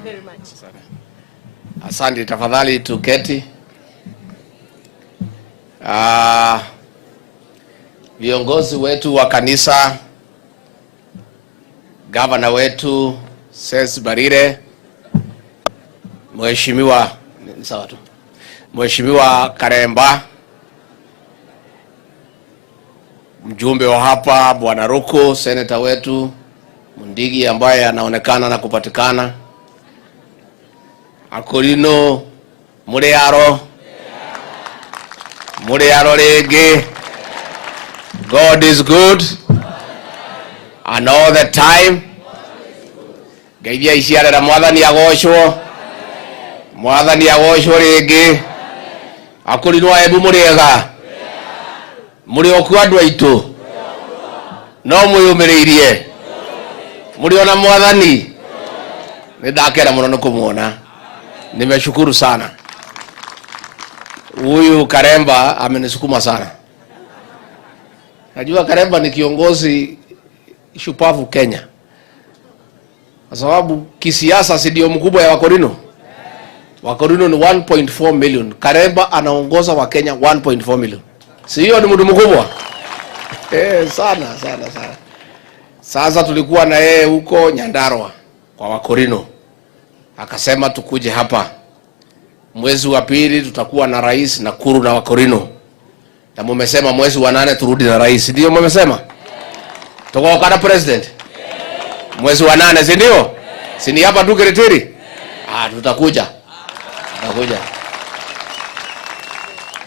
you very much. Asante, tafadhali tuketi. Viongozi wetu wa kanisa, gavana wetu Ses Barire, Mheshimiwa Karemba, mjumbe wa hapa Bwana Ruko, seneta wetu Mundigi ambaye anaonekana na kupatikana, Akorino Murearo Lege. God is good and all the time. Gaibia isiare na mwathani agoshwo. Mwathani agoshwo rege. Akorino Embu murega. Muri okwa andu aitu. No muyumiriirie. Muri ona mwathani. Nindakera muno kumuona. Nimeshukuru sana. Huyu Karemba amenisukuma sana. Najua Karemba ni kiongozi shupavu Kenya. Kwa sababu kisiasa si ndio mkubwa ya Wakorino. Wakorino ni 1.4 million. Karemba anaongoza wa Kenya 1.4 million. Si hiyo ni mtu mkubwa? Sana. Sasa tulikuwa na yeye huko Nyandarua kwa Wakorino. Akasema tukuje hapa. Mwezi wa pili tutakuwa na rais Nakuru na Wakorino. Na mmesema mwezi wa 8 turudi na rais. Ndio mmesema? Tuko kana president. Mwezi wa 8 si ndio? Si ni hapa tu Keretiri? Tutakuja.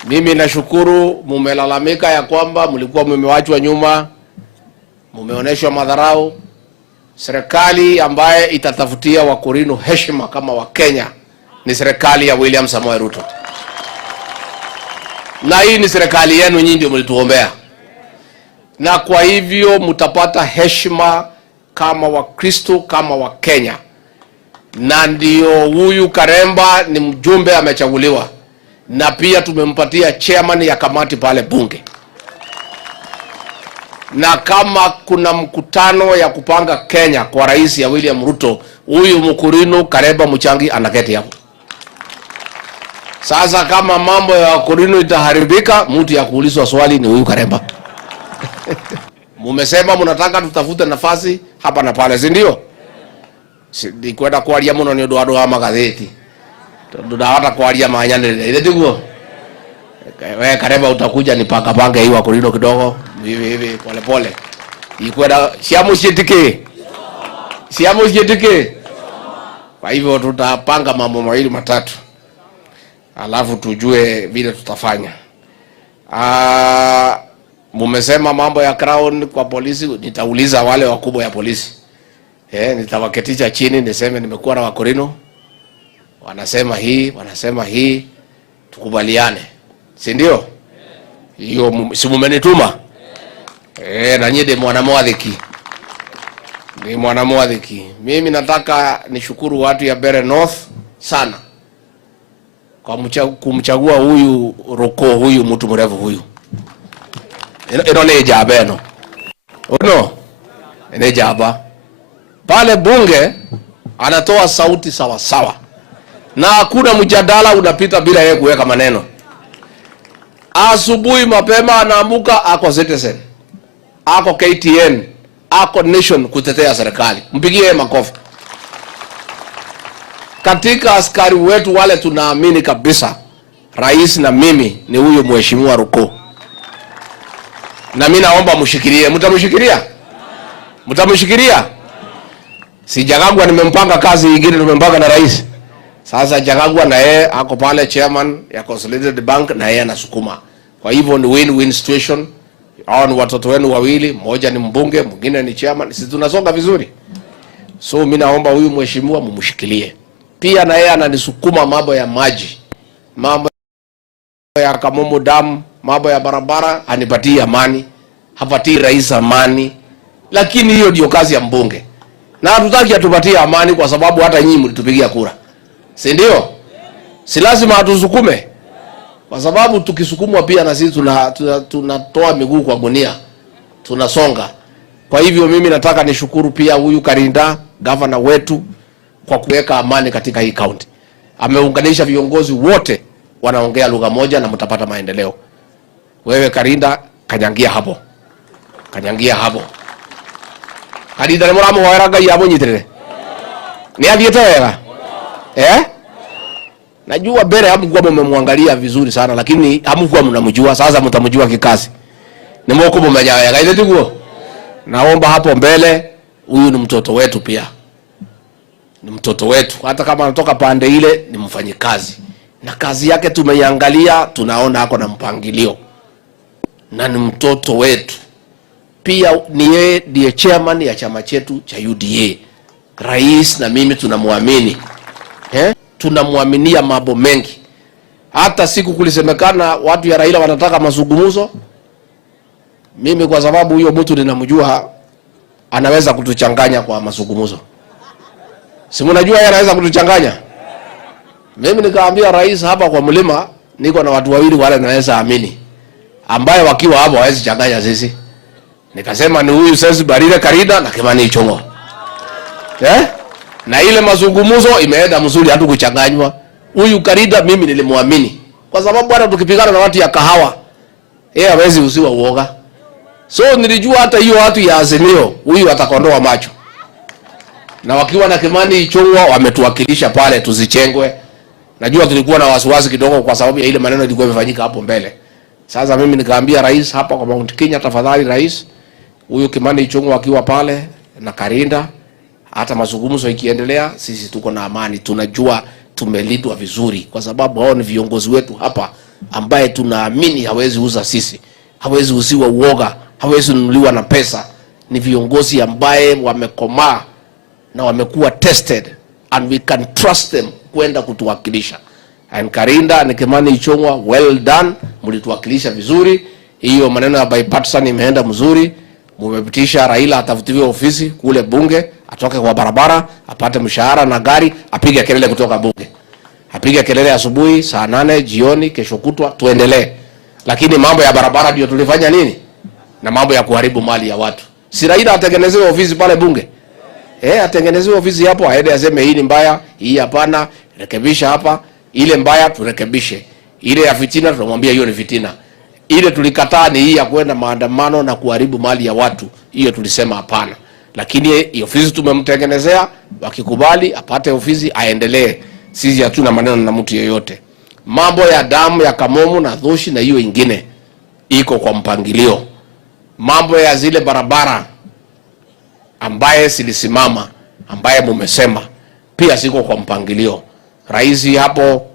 Mimi nashukuru mumelalamika ya kwamba mlikuwa mmewachwa nyuma. Mumeoneshwa madharau. Serikali ambaye itatafutia Wakorino heshima kama wa Kenya ni serikali ya William Samoei Ruto. Na hii ni serikali yenu, nyinyi ndio mlituombea. Na kwa hivyo mtapata heshima kama Wakristo, kama wa Kenya. Na ndio huyu Karemba ni mjumbe amechaguliwa. Na pia tumempatia chairman ya kamati pale bunge. Na kama kuna mkutano ya kupanga Kenya kwa rais ya William Ruto, huyu Mkurino Karemba Muchangi anaketi hapo. Sasa kama mambo ya Wakorino itaharibika, mtu ya kuulizwa swali ni huyu Karemba. Mumesema mnataka tutafute nafasi hapa na pale, si ndio? Ni kwenda kwaria muno ni ndo wa magatheti. Tunawata kwaria mahanyanire. Ile ndiguo. Wewe Karemba utakuja ni panga hii Wakorino kidogo, hivi pole. Ikwenda siamusitike. Kwa hivyo tutapanga mambo mawili matatu. Alafu tujue vile tutafanya. Mumesema mambo ya crown kwa polisi, nitauliza wale wakubwa ya polisi. Nitawaketisha chini niseme nimekuwa na Wakorino. Wanasema hii, tukubaliane. Si ndio? Hiyo si mumenituma? Na nyie mwanamwadhiki. Ni mwanamwadhiki. Mimi nataka nishukuru watu ya Bere North sana kwa kumchagua huyu Roko, huyu mtu mrefu huyu. Ino ni jaba eno. Ni jaba. Pale bunge anatoa sauti sawa. Na hakuna mjadala unapita bila yeye kuweka maneno. Asubuhi mapema anaamuka ako Citizen, ako KTN, ako Nation kutetea serikali. Mpigie makofi. Katika askari wetu wale tunaamini kabisa rais na mimi ni huyu Mheshimiwa Ruko. Na mimi naomba mshikilie. Mtamshikilia? Si Gachagua nimempanga kazi nyingine, tumempanga na rais. Sasa Gachagua na yeye ako pale chairman ya Consolidated Bank na yeye anasukuma. Kwa hivyo ni win-win situation. Hao ni watoto wenu wawili, mmoja ni mbunge, mwingine ni chairman. Sisi tunasonga vizuri. So mimi naomba huyu mheshimiwa mumshikilie. Pia na yeye ananisukuma mambo ya maji, mambo ya Kamumu damu, mambo ya barabara, anipatie amani, hapatii rais amani. Lakini hiyo ndio kazi ya mbunge. Na hatutaki atupatie amani kwa sababu hata nyinyi mlitupigia kura. Si ndio? Si lazima atusukume. Kwa sababu tukisukumwa pia na sisi tunatoa miguu kwa gunia. Tunasonga. Kwa hivyo mimi nataka nishukuru pia huyu Karinda, governor wetu, kwa kuweka amani katika hii county. Ameunganisha viongozi wote wanaongea lugha moja na mtapata maendeleo. Wewe Karinda, kanyangia hapo. Kanyangia hapo. Karinda ni muramu wa raga yabo nyitere. Ni aviete wega? Najua bere hamkuwa mmemwangalia vizuri sana, lakini hamkuwa mnamjua. Sasa mtamjua kikazi. Ni moko mmeja wega ile tiguo. Naomba hapo mbele, huyu ni mtoto wetu pia. Ni mtoto wetu. Hata kama anatoka pande ile, ni mfanyikazi. Na kazi yake tumeiangalia, tunaona hako na mpangilio. Na ni mtoto wetu. Pia ni yeye ndiye chairman ya chama chetu cha UDA. Rais na mimi tunamwamini. Tunamwaminia mambo mengi. Hata siku kulisemekana watu ya Raila wanataka mazungumzo. Mimi kwa sababu huyo mtu ninamjua, anaweza kutuchanganya kwa mazungumzo. Si mnajua yeye anaweza kutuchanganya? Mimi nikaambia rais hapa kwa mlima, niko na watu wawili wale naweza amini, ambaye wakiwa hapo hawezi changanya sisi. Nikasema ni huyu sasa Barire Karida na Kimani Ichung'wa. Na ile mazungumzo imeenda mzuri, hatu kuchanganywa. Huyu Karida mimi nilimwamini kwa sababu hata tukipigana na watu ya kahawa, yeye hawezi usiwa uoga. So nilijua hata hiyo watu ya Azimio huyu atakondoa macho. Na wakiwa na Kimani Ichung'wa wametuwakilisha pale tuzichengwe. Najua tulikuwa na wasiwasi kidogo kwa sababu ya ile maneno ilikuwa imefanyika hapo mbele. Sasa mimi nikaambia rais hapa kwa Mount Kenya, tafadhali rais, huyu Kimani Ichung'wa akiwa pale na Karinda, hata mazungumzo ikiendelea, sisi tuko na amani. Tunajua tumelindwa vizuri kwa sababu hao ni viongozi wetu hapa ambaye tunaamini hawezi uza sisi. Hawezi usiwa uoga, hawezi nunuliwa na pesa. Ni viongozi ambaye wamekomaa na wamekuwa tested and we can trust them kwenda kutuwakilisha. And Karinda na Kimani Ichung'wa, well done, mlituwakilisha vizuri. Hiyo maneno ya bipartisan imeenda mzuri. Mumepitisha Raila atafutiwe ofisi kule bunge, atoke kwa barabara, apate mshahara na gari, apige kelele kutoka bunge. Apige kelele asubuhi, saa 8 jioni, kesho kutwa tuendelee. Lakini mambo ya barabara ndio tulifanya nini? Na mambo ya kuharibu mali ya watu. Si Raila atengenezewe ofisi pale bunge? Atengenezewe ofisi hapo, aende aseme hii ni mbaya, hii hapana, rekebisha hapa, ile mbaya turekebishe. Ile ya fitina tunamwambia hiyo ni fitina. Ile tulikataa ni hii ya kwenda maandamano na kuharibu mali ya watu. Hiyo tulisema hapana. Lakini ofisi tumemtengenezea, wakikubali apate ofisi aendelee. Sisi hatuna maneno na mtu yeyote. Mambo ya damu ya Kamomu na Dhushi na hiyo ingine iko kwa mpangilio. Mambo ya zile barabara ambaye silisimama, ambaye mumesema, pia siko kwa mpangilio. Rais hapo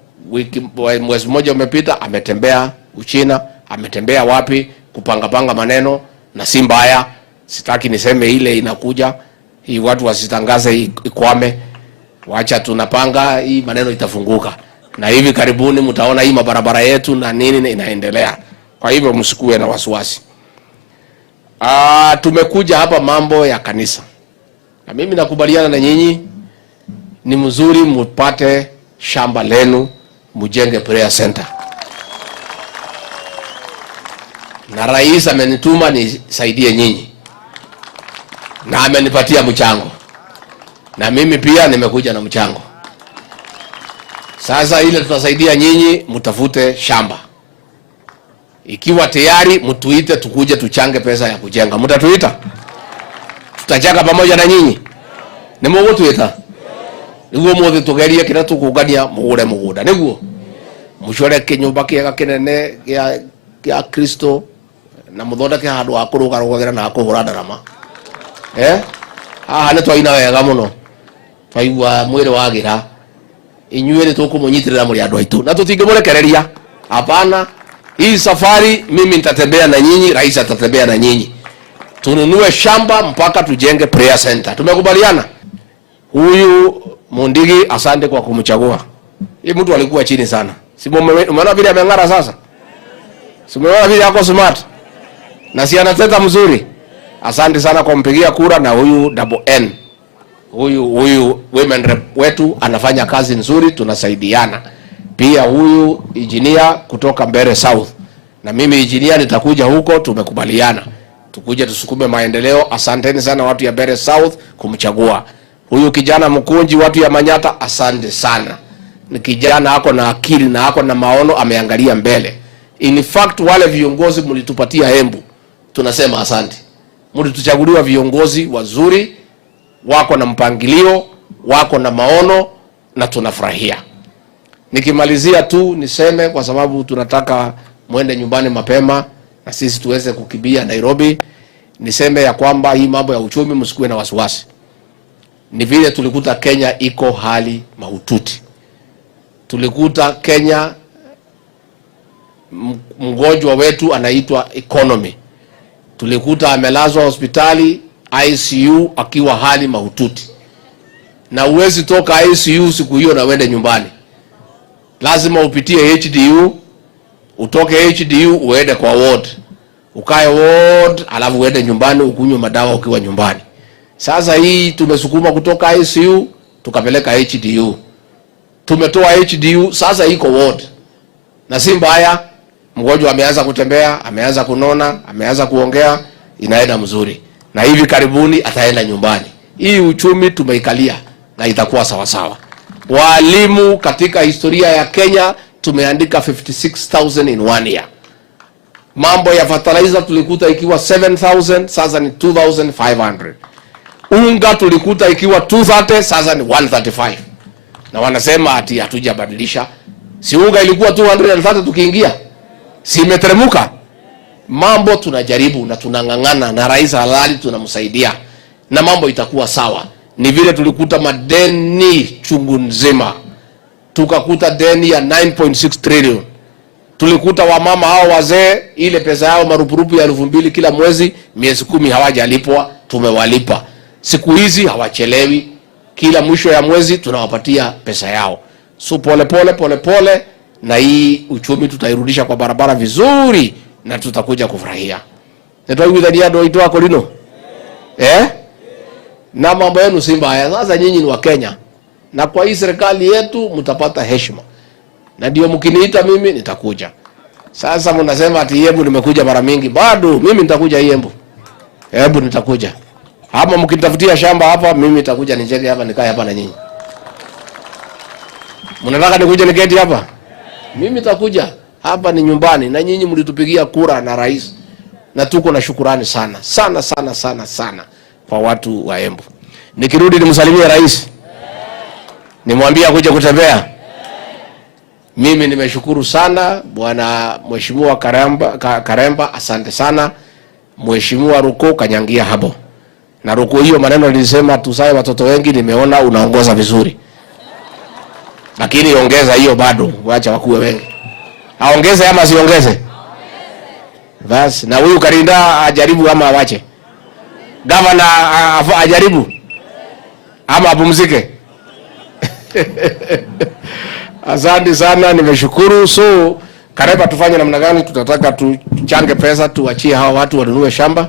mwezi mmoja umepita ametembea Uchina, ametembea wapi kupanga maneno, na si mbaya. Sitaki niseme ile inakuja hii watu wasitangaze ikwame. Wacha tunapanga hii maneno itafunguka. Na hivi karibuni mtaona hii mabarabara yetu na nini inaendelea. Kwa hivyo msikuwe na wasiwasi. Tumekuja hapa mambo ya kanisa. Na mimi nakubaliana na nyinyi, ni mzuri mpate shamba lenu mjenge prayer center. Na rais amenituma nisaidie nyinyi. Na amenipatia mchango. Na mimi pia nimekuja na mchango. Sasa ile tutasaidia nyinyi mtafute shamba. Ikiwa tayari mtuite tukuje tuchange pesa ya kujenga. Mtatuita? Tutachanga pamoja na nyinyi. Ni mwogo tuita. Niguo mwogo tugeria kira tukugania mugure muguda. Niguo. Mushore kinyumba kiega kinene ya Kristo na muthondeke handu ha kurugarugagera na kuhura ndarama. Haha ni twaina wega muno. Twaigua mwiri wagira. Inyuĩ nĩ tũkũmũnyitirĩra mũrĩ andũ aitũ na tũtingĩmũrekereria. Hapana, hii safari mimi nitatembea na nyinyi, rais atatembea na nyinyi. Tununue shamba mpaka tujenge prayer center. Tumekubaliana? Huyu Mundigi, asante kwa kumchagua. Hii mtu alikuwa chini sana. Si umeona vile ameng'ara sasa? Si umeona vile yako smart? Na si anateta mzuri. Asante sana kwa kumpigia kura. Na huyu double N. Huyu women rep wetu anafanya kazi nzuri, tunasaidiana. Pia huyu engineer kutoka Mbeere South. Na mimi engineer nitakuja huko, tumekubaliana. Tukuje tusukume maendeleo. Asanteni sana watu ya Mbeere South kumchagua. Huyu kijana Mkunji, watu ya Manyata, asante sana. Ni kijana ako na akili na ako na maono, ameangalia mbele. In fact, wale viongozi mlitupatia Embu, tunasema asante. Mlituchaguliwa viongozi wazuri, wako na mpangilio, wako na maono, na tunafurahia. Nikimalizia tu niseme, kwa sababu tunataka muende nyumbani mapema na sisi tuweze kukimbia Nairobi, niseme ya kwamba hii mambo ya uchumi msikuwe na wasiwasi. Ni vile tulikuta Kenya iko hali mahututi. Tulikuta Kenya, mgonjwa wetu anaitwa economy, tulikuta amelazwa hospitali ICU akiwa hali mahututi, na uwezi toka ICU siku hiyo na wende nyumbani. Lazima upitie HDU, utoke HDU uende kwa ward, ukae ward, alafu uende nyumbani ukunywe madawa ukiwa nyumbani. Sasa hii tumesukuma kutoka ICU tukapeleka HDU, tumetoa HDU, sasa iko ward. Na si mbaya, mgonjwa ameanza kutembea, ameanza kunona, ameanza kuongea, inaenda mzuri, na hivi karibuni ataenda nyumbani. Hii uchumi tumeikalia na itakuwa sawa sawa. Walimu katika historia ya Kenya tumeandika 56,000 in 1 year. Mambo ya fertilizer tulikuta ikiwa 7,000, sasa ni 2,500. Unga tulikuta ikiwa 230, sasa ni 135. Na wanasema ati hatujabadilisha. Si unga ilikuwa 230 tukiingia? Si imeteremuka? Mambo tunajaribu na tunangangana, na rais halali tunamsaidia, na mambo itakuwa sawa. Ni vile tulikuta madeni chungu nzima. Tukakuta deni ya 9.6 trillion. Tulikuta wamama hao wazee, ile pesa yao marupurupu ya 2,000 kila mwezi, miezi 10 hawajalipwa, tumewalipa. Siku hizi hawachelewi, kila mwisho ya mwezi tunawapatia pesa yao. So pole pole, na hii uchumi tutairudisha kwa barabara vizuri, na tutakuja kufurahia. Ndio withania ndio ito wako lino. Na mambo yenu si mbaya. Sasa nyinyi ni wa Kenya, na kwa hii serikali yetu mtapata heshima, na ndio mkiniita mimi nitakuja. Sasa mnasema ati Embu nimekuja mara mingi, bado mimi nitakuja Embu. Embu nitakuja. Hapa mkinitafutia shamba hapa, mimi nitakuja nijenge hapa, nikae hapa na nyinyi. Mnataka nikuje niketi hapa? Mimi nitakuja. Hapa ni nyumbani, na nyinyi mlitupigia kura na rais, na tuko na shukrani sana sana kwa watu wa Embu. Nikirudi nimsalimie rais, nimwambie kuja kutembea. Mimi nimeshukuru sana bwana Mheshimiwa Karemba, asante sana. Mheshimiwa Ruko kanyangia hapo, na Ruko hiyo maneno nilisema tusae watoto wengi, nimeona unaongoza vizuri, lakini ongeza hiyo bado, waacha wakuwe wengi. Aongeze ama siongeze? Basi na huyu Karinda ajaribu ama awache? Gavana ajaribu ama apumzike? Asante sana, nimeshukuru. So Kareba, tufanye namna gani? Tutataka tuchange pesa tuachie hawa watu wanunue shamba.